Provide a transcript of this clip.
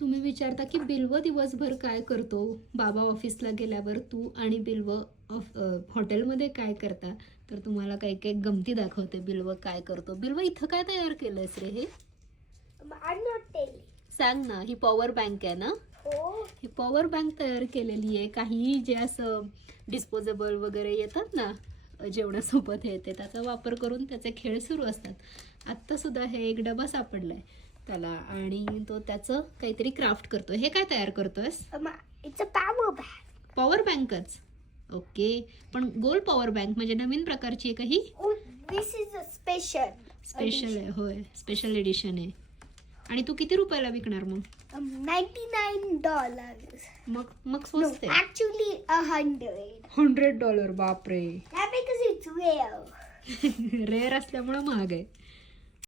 तुम्ही विचारता की बिल्व दिवसभर काय करतो? बाबा ऑफिसला गेल्यावर तू आणि बिल्व हॉटेलमध्ये काय करता? तर तुम्हाला काही काही गमती दाखवते बिल्व काय करतो. बिल्व इथं काय तयार केलंयस रे हे? I'm not telling. सांग ना. ही पॉवर बँक आहे ना? Oh, ही पॉवर बँक तयार केलेली आहे. काही जे असं डिस्पोजेबल वगैरे येतात ना जेवणासोबत हे ते त्याचा वापर करून त्याचे खेळ सुरू असतात. आत्ता सुद्धा हे एक डबा सापडलाय त्याला आणि तो त्याचं काहीतरी क्राफ्ट करतोय. हे काय तयार करतोयस? it's a power bank. Power बँकच. ओके. पण गोल पॉवर बँक म्हणजे नवीन प्रकारची आहे का ही? Oh, this is a special. Special आहे. होय, स्पेशल एडिशन आहे. आणि तू किती रुपयाला विकणार मग? $99. मग No, स्वस्त आहे. actually $100. $100. बापरे. That because it's rare. Rare असल्यामुळे महाग आहे.